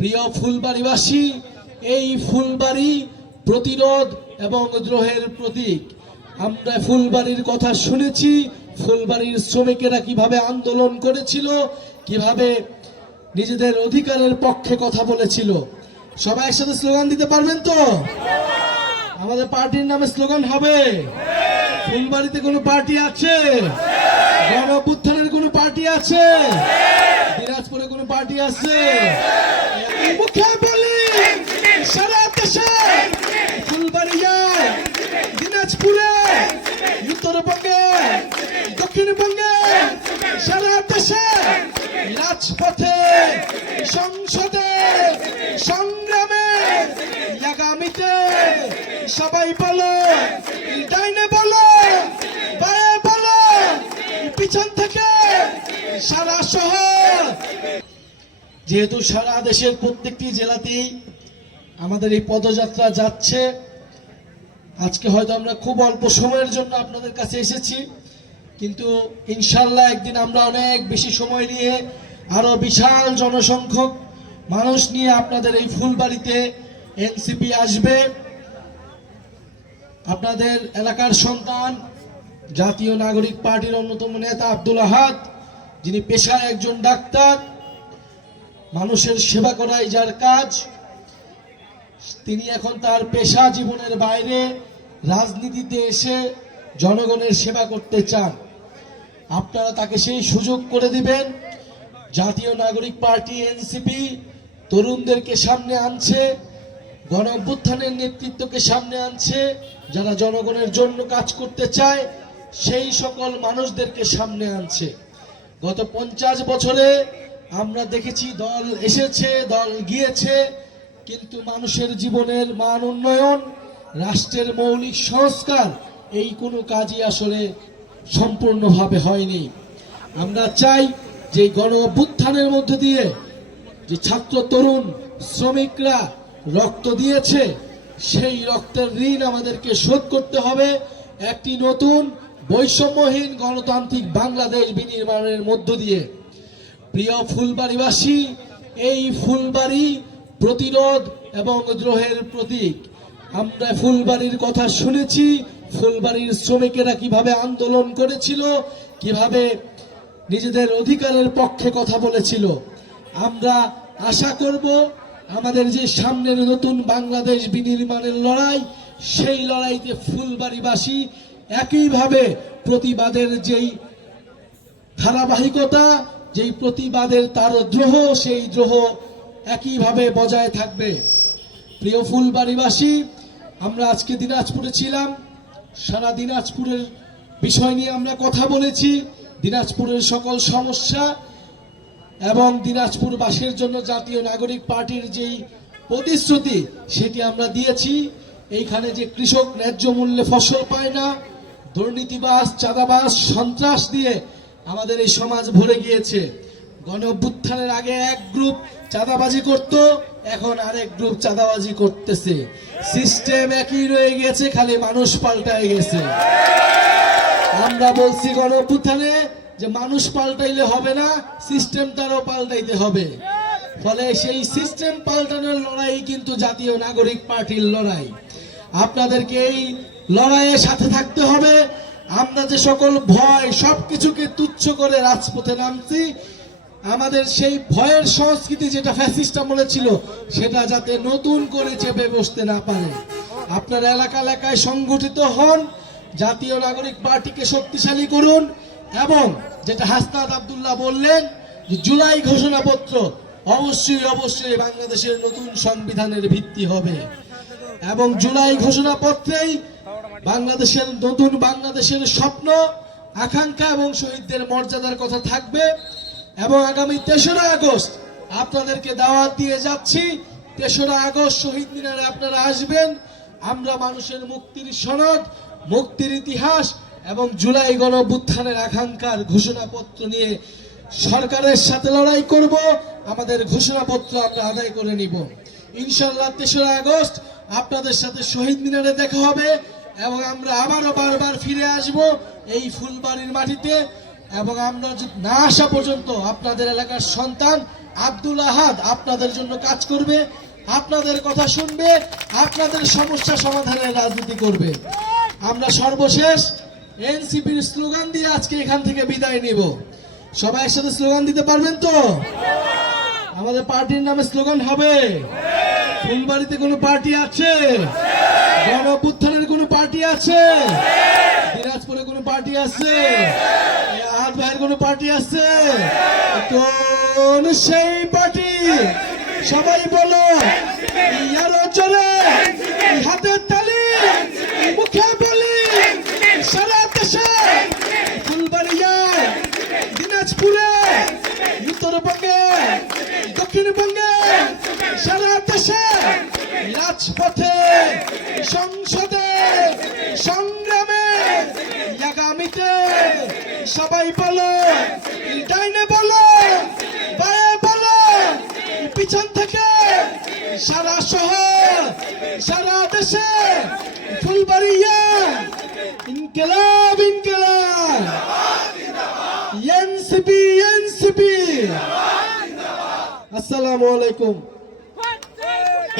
প্রিয় ফুলবাড়িবাসী, এই ফুলবাড়ি প্রতিরোধ এবং দ্রোহের প্রতীক। আমরা ফুলবাড়ির কথা শুনেছি, ফুলবাড়ির শ্রমিকেরা কীভাবে আন্দোলন করেছিল, কীভাবে নিজেদের অধিকারের পক্ষে কথা বলেছিল। সবাই একসাথে স্লোগান দিতে পারবেন তো? আমাদের পার্টির নামে স্লোগান হবে। ফুলবাড়িতে কোনো পার্টি আছে? গণ পার্টি আছে? দিনাজপুরে কোনো পার্টি আছে? মুখে বলি, সারা দেশে ফুলবাড়ি যায়। দিনাজপুরে, উত্তরবঙ্গে, দক্ষিণবঙ্গে, সারা দেশে রাজপথে, সংসদে, সংগ্রামে, আগামীতে সবাই বলো ডাইনে বলো বায়ে বলো পিছন থেকে সারা শহর। যেহেতু সারা দেশের প্রত্যেকটি জেলাতেই আমাদের এই পদযাত্রা যাচ্ছে, আজকে হয়তো আমরা খুব অল্প সময়ের জন্য আপনাদের কাছে এসেছি, কিন্তু ইনশাল্লাহ একদিন আমরা অনেক বেশি সময় নিয়ে আরও বিশাল জনসংখ্যক মানুষ নিয়ে আপনাদের এই ফুলবাড়িতে এনসিপি আসবে। আপনাদের এলাকার সন্তান, জাতীয় নাগরিক পার্টির অন্যতম নেতা আব্দুল আহাদ যিনি পেশায় একজন ডাক্তার, মানুষের সেবা করাই যার কাজ, তিনি এখন তার পেশা জীবনের বাইরে রাজনীতিতে এসে জনগণের সেবা করতে চান। আপনারা তাকে সেই সুযোগ করে দিবেন, জাতীয় নাগরিক পার্টি এনসিপি তরুণদেরকে সামনে আনছে গণ অভ্যুত্থানের নেতৃত্বকে সামনে আনছে, যারা জনগণের জন্য কাজ করতে চায়, সেই সকল মানুষদেরকে সামনে আনছে। গত পঞ্চাশ বছরে আমরা দেখেছি দল এসেছে, দল গিয়েছে, কিন্তু মানুষের জীবনের মান উন্নয়ন, রাষ্ট্রের মৌলিক সংস্কার এই কোনো কাজই আসলে সম্পূর্ণভাবে হয়নি। আমরা চাই যে গণ অভ্যুত্থানের মধ্য দিয়ে যে ছাত্র, তরুণ, শ্রমিকরা রক্ত দিয়েছে, সেই রক্তের ঋণ আমাদেরকে শোধ করতে হবে। একটি নতুন বৈষম্যহীন গণতান্ত্রিক বাংলাদেশ বিনির্মাণের মধ্য দিয়ে, প্রিয় ফুলবাড়িবাসী, এই ফুলবাড়ি প্রতিরোধ এবং দ্রোহের প্রতীক। আমরা ফুলবাড়ির কথা শুনেছি, ফুলবাড়ির শ্রমিকেরা কীভাবে আন্দোলন করেছিল, কীভাবে নিজেদের অধিকারের পক্ষে কথা বলেছিল। আমরা আশা করব, আমাদের যে সামনের নতুন বাংলাদেশ বিনির্মাণের লড়াই, সেই লড়াইতে ফুলবাড়িবাসী একইভাবে প্রতিবাদের যেই ধারাবাহিকতা, যেই প্রতিবাদের তার দ্রোহ, সেই দ্রোহ একইভাবে বজায় থাকবে। প্রিয় ফুলবাড়িবাসী, আমরা আজকে দিনাজপুরে ছিলাম। সারা দিনাজপুরের বিষয় নিয়ে আমরা কথা বলেছি। দিনাজপুরের সকল সমস্যা এবং দিনাজপুরবাসীর জন্য জাতীয় নাগরিক পার্টির যেই প্রতিশ্রুতি, সেটি আমরা দিয়েছি। এইখানে যে কৃষক ন্যায্য মূল্যে ফসল পায় না দুর্নীতিবাস চাঁদাবাস সন্ত্রাস দিয়ে আমাদের এই সমাজ ভরে গিয়েছে। গণ অভ্যুত্থানের আগে এক গ্রুপ চাঁদাবাজি করত, এখন আরেক গ্রুপ চাঁদাবাজি করতেছে। সিস্টেম একই রয়ে গেছে খালি মানুষ পাল্টায় গেছে। আমরা বলছি গণ অভ্যুত্থানে যে মানুষ পাল্টাইলে হবে না সিস্টেম তারও পাল্টাইতে হবে। ফলে সেই সিস্টেম পাল্টানোর লড়াই কিন্তু জাতীয় নাগরিক পার্টির লড়াই। আপনাদেরকে এই লড়াইয়ের সাথে থাকতে হবে। আমরা যে সকল ভয়, সবকিছুকে তুচ্ছ করে রাজপথে নামছি, আমাদের সেই ভয়ের সংস্কৃতি যেটা ফ্যাসিস্ট আমলে ছিল সেটা যাতে নতুন করে চেপে বসতে না পারে। আপনার এলাকা এলাকায় সংগঠিত হন, জাতীয় নাগরিক পার্টিকে শক্তিশালী করুন, এবং যেটা হাসনাত আবদুল্লাহ বললেন জুলাই ঘোষণাপত্র অবশ্যই অবশ্যই বাংলাদেশের নতুন সংবিধানের ভিত্তি হবে। এবং জুলাই ঘোষণাপত্রেই বাংলাদেশের নতুন বাংলাদেশের স্বপ্ন, আকাঙ্ক্ষা এবং শহীদদের মর্যাদার কথা থাকবে। এবং আগামী তেসরা আগস্ট আপনাদেরকে দাওয়াত দিয়ে যাচ্ছি। তেসরা আগস্ট শহীদ মিনারে আপনারা আসবেন। আমরা মানুষের মুক্তির সনদ, মুক্তির ইতিহাস এবং জুলাই গণঅভ্যুত্থানের আকাঙ্ক্ষার ঘোষণাপত্র নিয়ে সরকারের সাথে লড়াই করব। আমাদের ঘোষণাপত্র আমরা আদায় করে নিব। ইনশাল্লাহ তেসরা আগস্ট আপনাদের সাথে শহীদ মিনারে দেখা হবে। এবং আমরা আবারও বারবার ফিরে আসব এই ফুলবাড়ির মাটিতে এবং আমরা না আসা পর্যন্ত আপনাদের এলাকার সন্তান আব্দুল আহাদ আপনাদের জন্য কাজ করবে, আপনাদের কথা শুনবে, আপনাদের সমস্যা সমাধানের রাজনীতি করবে। আমরা সর্বশেষ এনসিপির স্লোগান দিয়ে আজকে এখান থেকে বিদায় নিব। সবাই একসাথে স্লোগান দিতে পারবেন তো? আমাদের পার্টির নামে স্লোগান হবে, ফুলবাড়িতে কোনো পার্টি আছে? আছে? দিনাজপুরে কোনো পার্টি আছে? আহাত ভাইয়ের কোনো পার্টি আছে? কোন সেই পার্টি? সবাই বলো ইয়ার জোরে, হাতের তালি, মুখে বলি, সারা দেশে ফুলবাড়িয়ায় দিনাজপুরে উত্তরবঙ্গে দক্ষিণবঙ্গে সারা দেশে রাজপথে সংসদে সংগ্রামে আগামীতে সবাই বলো, ডাইনে বলো, বায়ে বলো, পিছন থেকে সারা শহর, সারা দেশে ফুলবাড়িয়া ইনকেলাব ইনকেলাব। NCP NCP. আসসালামু আলাইকুম।